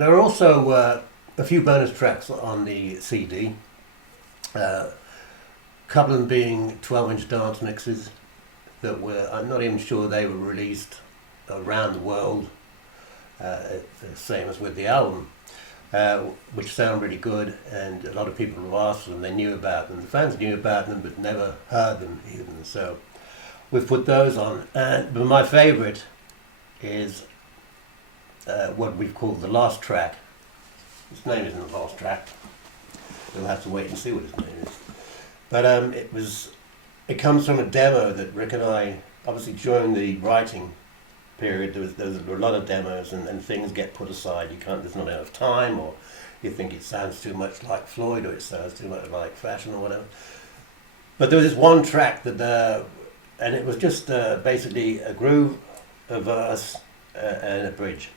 There are also a few bonus tracks on the CD. A couple of them being 12-inch dance mixes that were, I'm not even sure they were released around the world, the same as with the album, which sound really good, and a lot of people have asked them, they knew about them. The fans knew about them but never heard them even, so we've put those on. But my favourite is what we've called the last track. His name isn't the last track. We'll have to wait and see what his name is. But it comes from a demo that Rick and I, obviously during the writing period, there were a lot of demos and things get put aside. There's not enough time, or you think it sounds too much like Floyd, or it sounds too much like Fashion or whatever. But there was this one track that, and it was just basically a groove, a verse, and a bridge.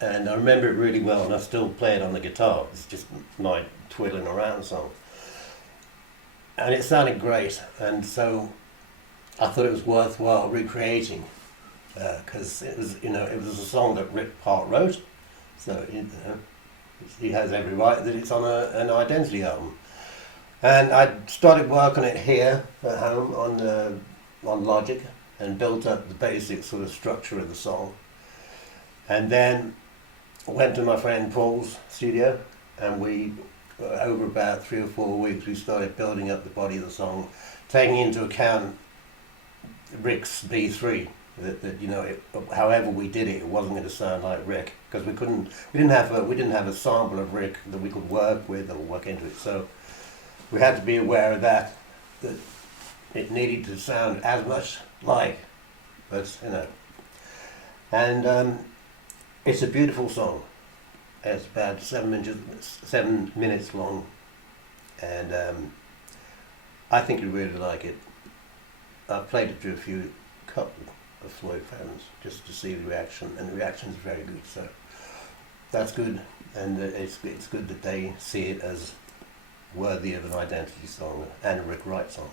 And I remember it really well, and I still play it on the guitar. It's just my twiddling around song. And it sounded great, and so I thought it was worthwhile recreating, because it was a song that Rick Park wrote, so he has every right that it's on an Identity album. And I started work on it here at home on Logic, and built up the basic sort of structure of the song, and then went to my friend Paul's studio, and we, over about 3 or 4 weeks, we started building up the body of the song, taking into account Rick's B3. That however we did it, it wasn't going to sound like Rick, because we didn't have a sample of Rick that we could work with or work into it. So we had to be aware of that it needed to sound as much like, but and it's a beautiful song. It's about 7 minutes long, and I think you'd really like it. I've played it to a couple of Floyd fans just to see the reaction, and the reaction's very good. So that's good, and it's good that they see it as worthy of an Identity song and a Rick Wright song.